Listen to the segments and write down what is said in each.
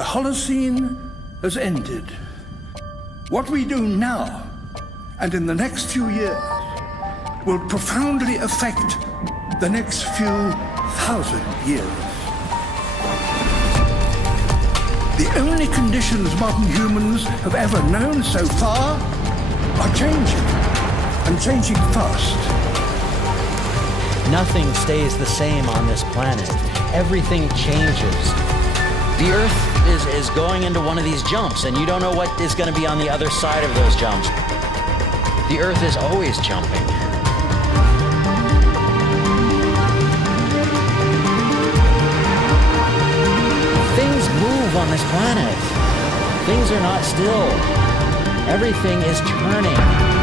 The Holocene has ended. What we do now, and in the next few years, will profoundly affect the next few thousand years. The only conditions modern humans have ever known so far are changing, and changing fast. Nothing stays the same on this planet. Everything changes. The Earth is going into one of these jumps, and you don't know what is going to be on the other side of those jumps. The Earth is always jumping. Things move on this planet. Things are not still. Everything is turning.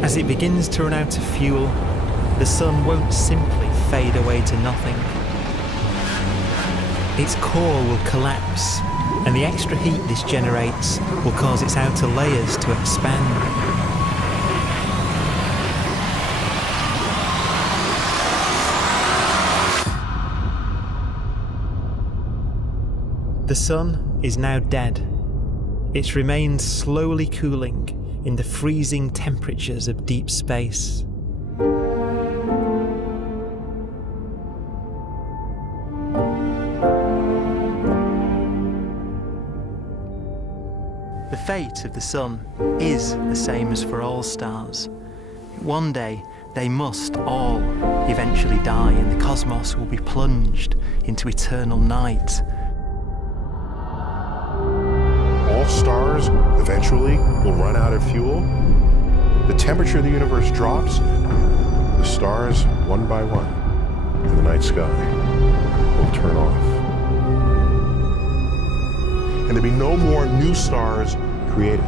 As it begins to run out of fuel, the sun won't simply fade away to nothing. Its core will collapse, and the extra heat this generates will cause its outer layers to expand. The sun is now dead. Its remains slowly cooling in the freezing temperatures of deep space. The fate of the sun is the same as for all stars. One day, they must all eventually die, and the cosmos will be plunged into eternal night. All stars eventually will run out of fuel. The temperature of the universe drops. The stars, one by one, in the night sky, will turn off. And there'll be no more new stars created.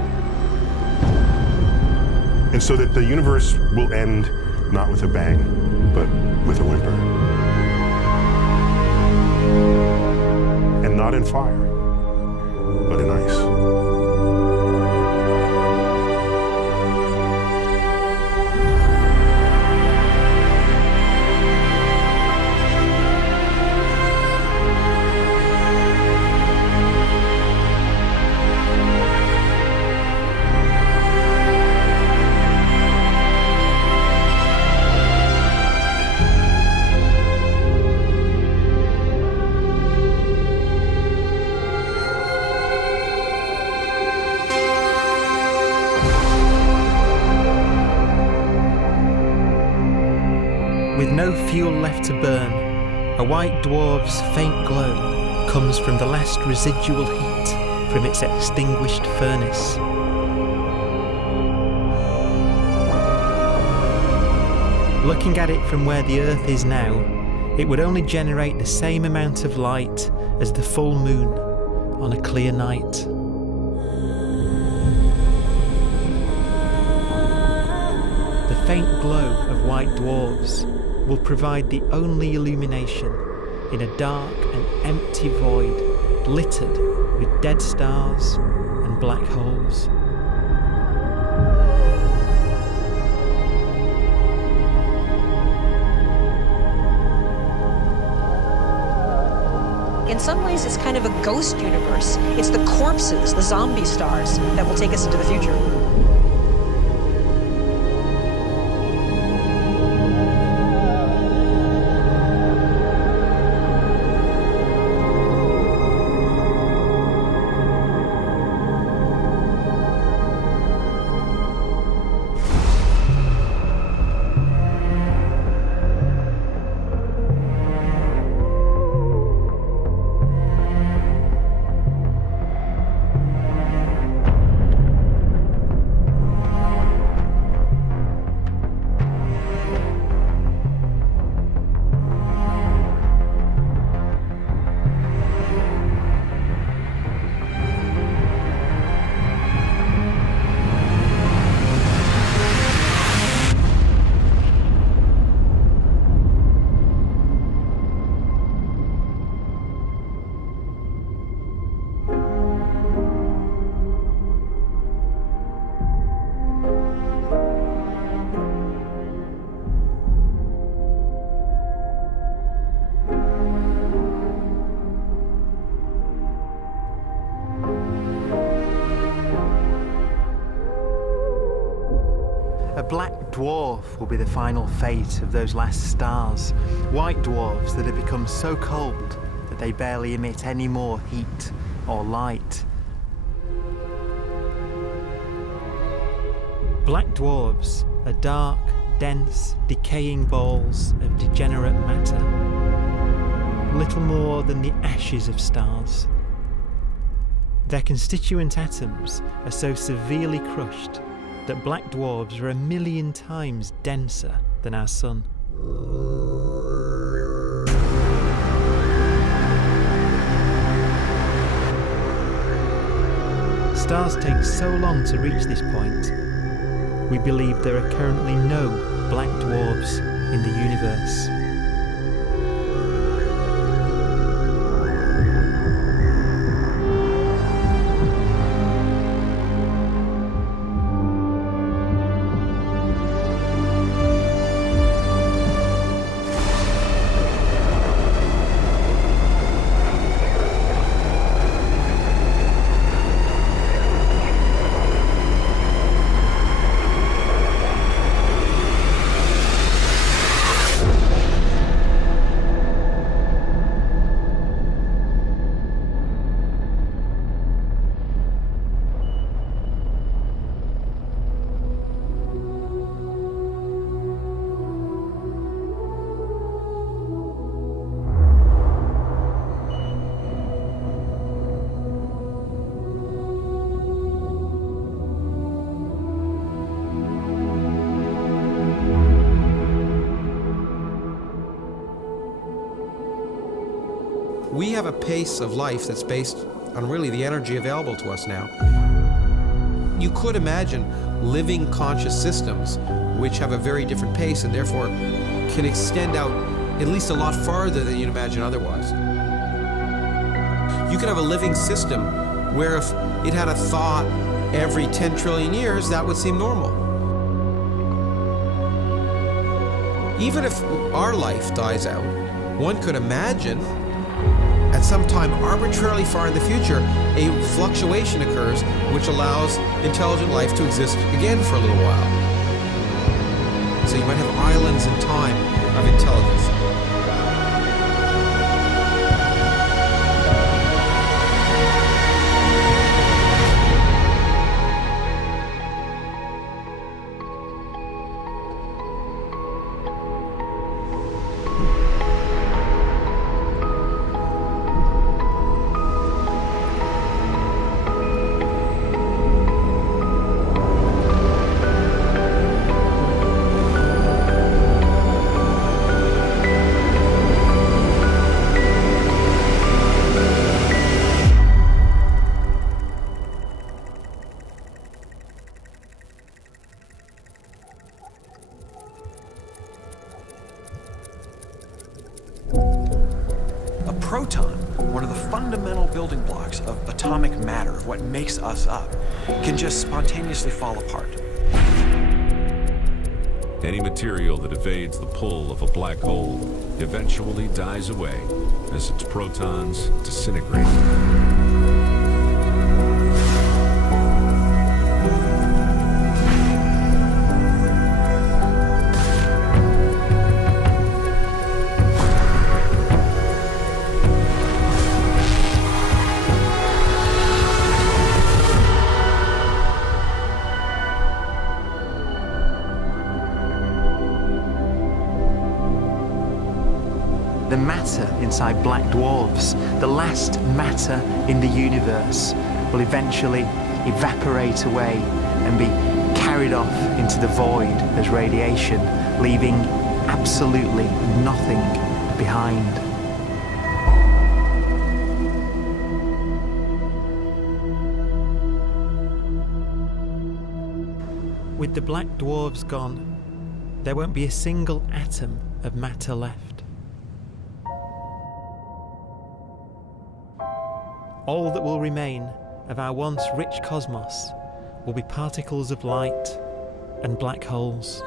And so that the universe will end not with a bang, but with a whimper. And not in fire, but in ice. With no fuel left to burn, a white dwarf's faint glow comes from the last residual heat from its extinguished furnace. Looking at it from where the Earth is now, it would only generate the same amount of light as the full moon on a clear night. The faint glow of white dwarfs will provide the only illumination in a dark and empty void littered with dead stars and black holes. In some ways, it's kind of a ghost universe. It's the corpses, the zombie stars, that will take us into the future. A black dwarf will be the final fate of those last stars. White dwarfs that have become so cold that they barely emit any more heat or light. Black dwarfs are dark, dense, decaying balls of degenerate matter, little more than the ashes of stars. Their constituent atoms are so severely crushed that black dwarfs are 1,000,000 times denser than our sun. Stars take so long to reach this point, we believe there are currently no black dwarfs in the universe. We have a pace of life that's based on really the energy available to us now. You could imagine living conscious systems which have a very different pace and therefore can extend out at least a lot farther than you'd imagine otherwise. You could have a living system where if it had a thought every 10 trillion years, that would seem normal. Even if our life dies out, one could imagine at some time arbitrarily far in the future, a fluctuation occurs which allows intelligent life to exist again for a little while. So you might have islands in time of intelligence. Proton, one of the fundamental building blocks of atomic matter, of what makes us up, can just spontaneously fall apart. Any material that evades the pull of a black hole eventually dies away as its protons disintegrate. The matter inside black dwarfs, the last matter in the universe, will eventually evaporate away and be carried off into the void as radiation, leaving absolutely nothing behind. With the black dwarfs gone, there won't be a single atom of matter left. All that will remain of our once rich cosmos will be particles of light and black holes.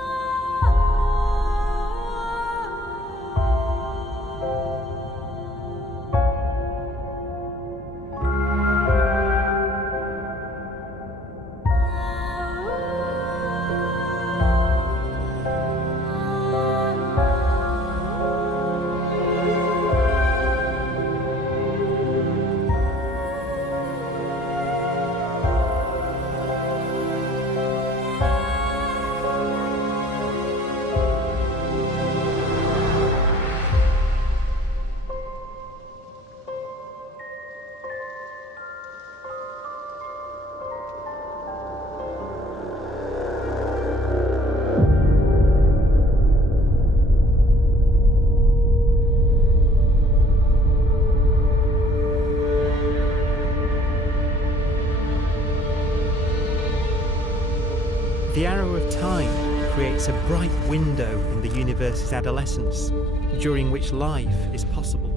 The arrow of time creates a bright window in the universe's adolescence, during which life is possible.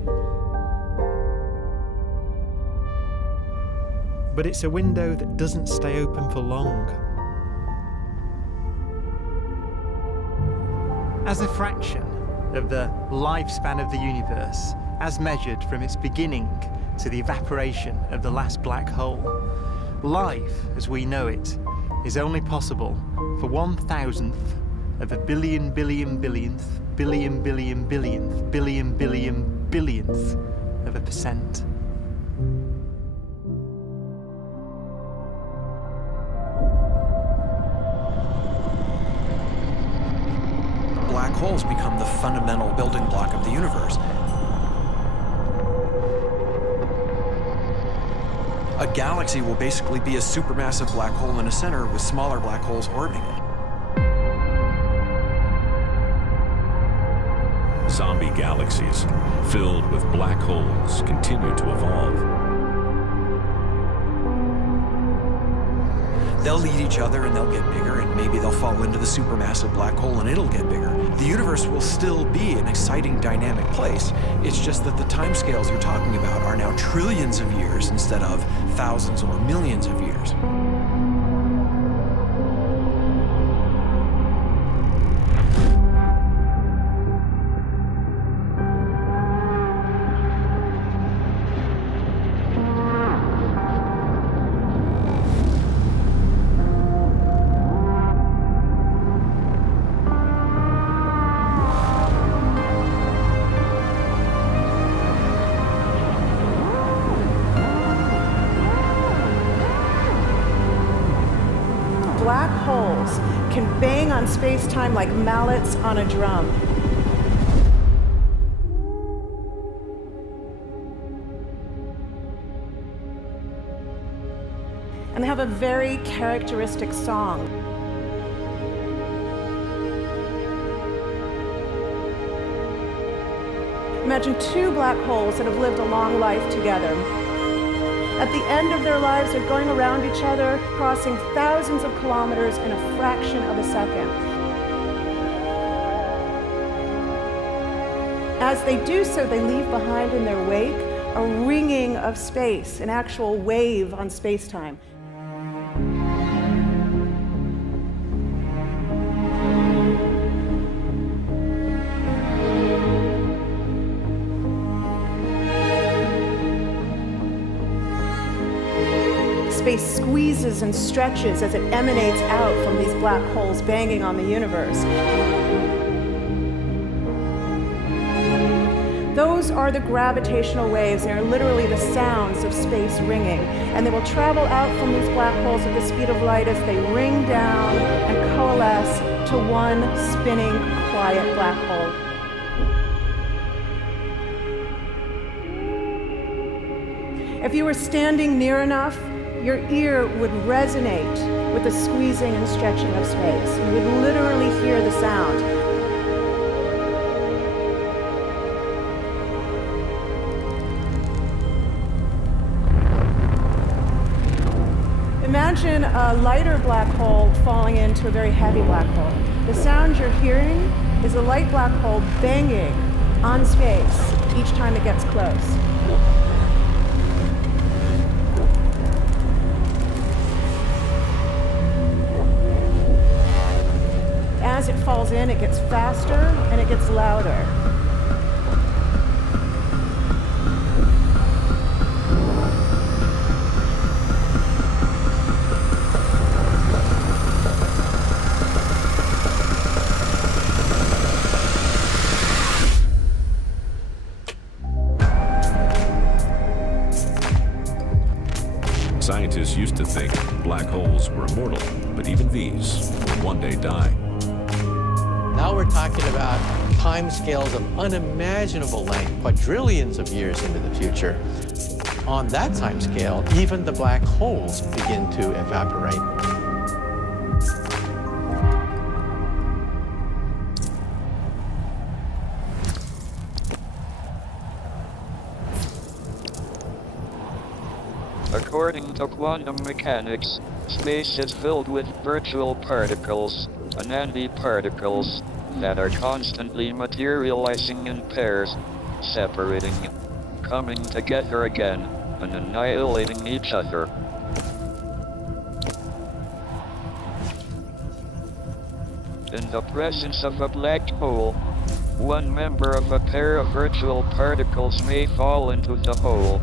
But it's a window that doesn't stay open for long. As a fraction of the lifespan of the universe, as measured from its beginning to the evaporation of the last black hole, life, as we know it, is only possible for 1,000th of a billion billionth of a percent. Black holes become the fundamental building block of the universe. A galaxy will basically be a supermassive black hole in a center with smaller black holes orbiting it. Zombie galaxies filled with black holes continue to evolve. They'll eat each other and they'll get bigger, and maybe they'll fall into the supermassive black hole and it'll get bigger. The universe will still be an exciting, dynamic place. It's just that the timescales you're talking about are now trillions of years instead of thousands or millions of years. Black holes can bang on space-time like mallets on a drum. And they have a very characteristic song. Imagine two black holes that have lived a long life together. At the end of their lives, they're going around each other, crossing thousands of kilometers in a fraction of a second. As they do so, they leave behind in their wake a ringing of space, an actual wave on space-time. Space squeezes and stretches as it emanates out from these black holes banging on the universe. Those are the gravitational waves. They are literally the sounds of space ringing. And they will travel out from these black holes at the speed of light as they ring down and coalesce to one spinning, quiet black hole. If you were standing near enough, your ear would resonate with the squeezing and stretching of space. You would literally hear the sound. Imagine a lighter black hole falling into a very heavy black hole. The sound you're hearing is a light black hole banging on space each time it gets close. As it falls in, it gets faster and it gets louder. Scientists used to think black holes were immortal, but even these will one day die. Now we're talking about timescales of unimaginable length, quadrillions of years into the future. On that timescale, even the black holes begin to evaporate. According to quantum mechanics, space is filled with virtual particles, antiparticles, that are constantly materializing in pairs, separating, coming together again, and annihilating each other. In the presence of a black hole, one member of a pair of virtual particles may fall into the hole,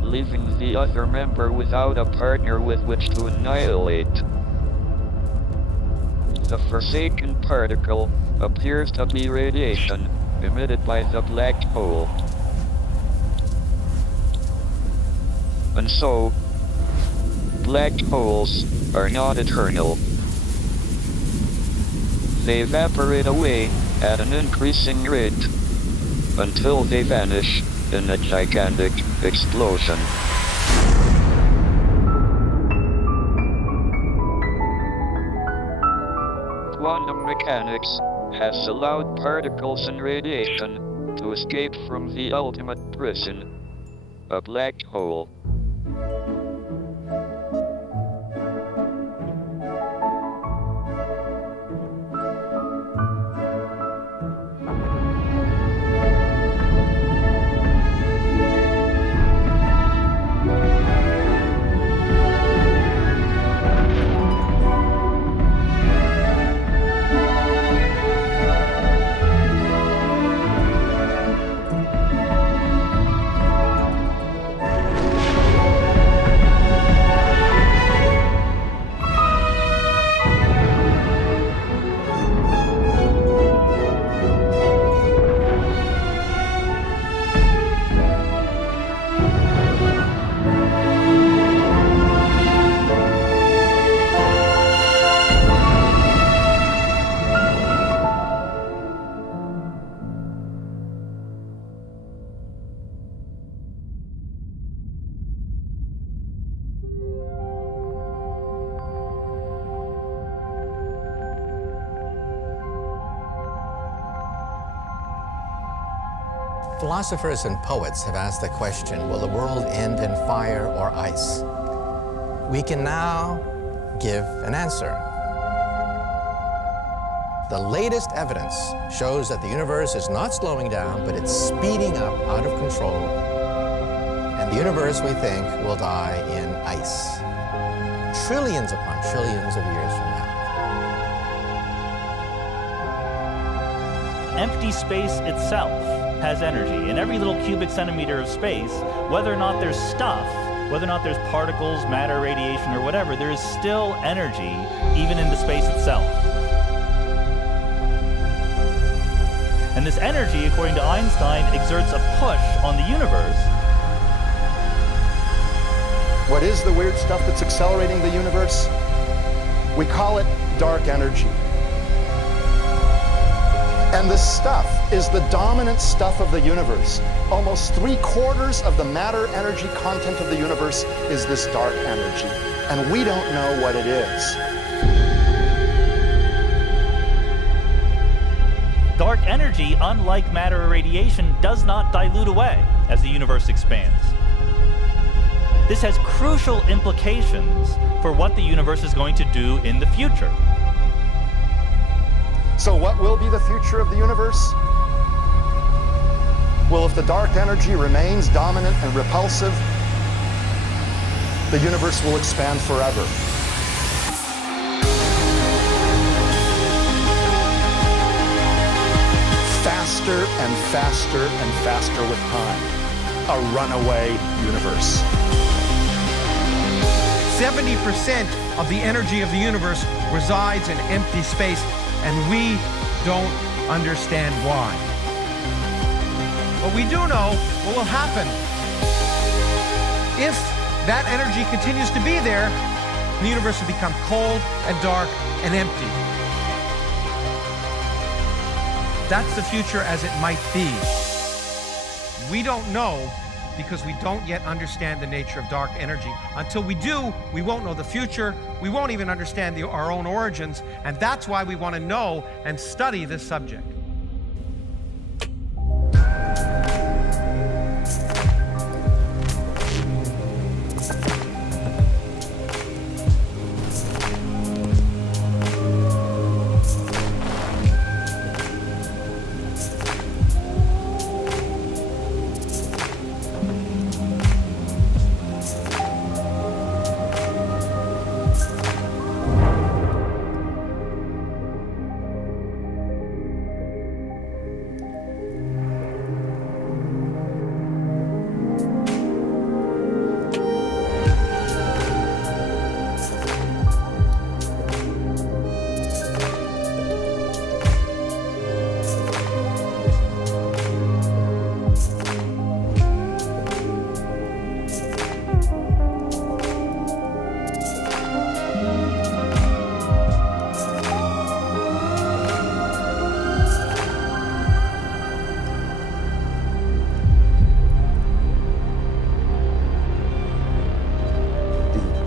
leaving the other member without a partner with which to annihilate. The forsaken particle appears to be radiation emitted by the black hole. And so, black holes are not eternal. They evaporate away at an increasing rate until they vanish in a gigantic explosion. Quantum mechanics has allowed particles and radiation to escape from the ultimate prison, a black hole. Philosophers and poets have asked the question, will the world end in fire or ice? We can now give an answer. The latest evidence shows that the universe is not slowing down, but it's speeding up out of control. And the universe, we think, will die in ice. Trillions upon trillions of years from now. Empty space itself has energy. In every little cubic centimeter of space, whether or not there's stuff whether or not there's particles, matter, radiation, or whatever, there is still energy, even in the space itself. And this energy, according to Einstein, exerts a push on the universe. What is the weird stuff that's accelerating the universe? We call it dark energy. And this stuff is the dominant stuff of the universe. Almost 3/4 of the matter-energy content of the universe is this dark energy. And we don't know what it is. Dark energy, unlike matter or radiation, does not dilute away as the universe expands. This has crucial implications for what the universe is going to do in the future. So what will be the future of the universe? Well, if the dark energy remains dominant and repulsive, the universe will expand forever. Faster and faster and faster with time. A runaway universe. 70% of the energy of the universe resides in empty space, and we don't understand why. But we do know what will happen. If that energy continues to be there, the universe will become cold and dark and empty. That's the future as it might be. We don't know, because we don't yet understand the nature of dark energy. Until we do, we won't know the future. We won't even understand our own origins, and that's why we want to know and study this subject.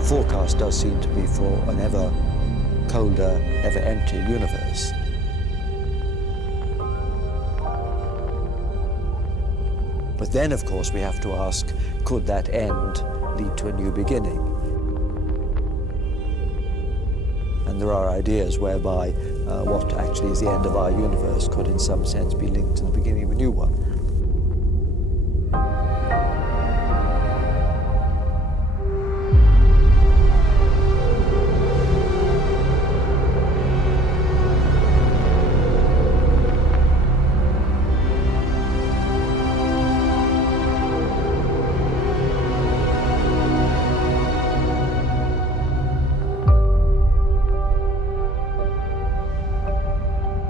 Forecast does seem to be for an ever colder, ever emptier universe. But then, of course, we have to ask, could that end lead to a new beginning? And there are ideas whereby what actually is the end of our universe could in some sense be linked to the beginning of a new one.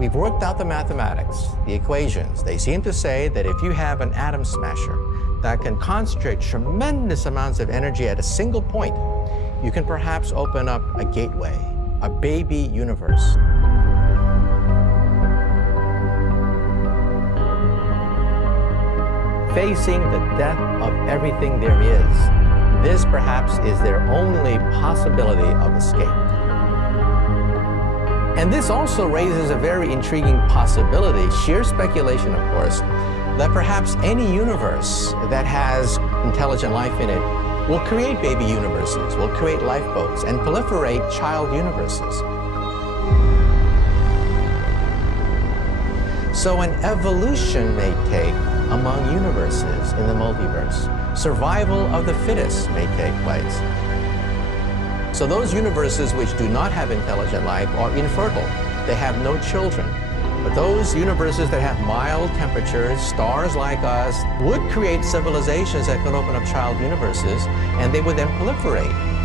We've worked out the mathematics, the equations. They seem to say that if you have an atom smasher that can concentrate tremendous amounts of energy at a single point, you can perhaps open up a gateway, a baby universe. Facing the death of everything there is, this perhaps is their only possibility of escape. And this also raises a very intriguing possibility, sheer speculation of course, that perhaps any universe that has intelligent life in it will create baby universes, will create lifeboats, and proliferate child universes. So an evolution may take among universes in the multiverse. Survival of the fittest may take place. So those universes which do not have intelligent life are infertile. They have no children. But those universes that have mild temperatures, stars like us, would create civilizations that could open up child universes, and they would then proliferate.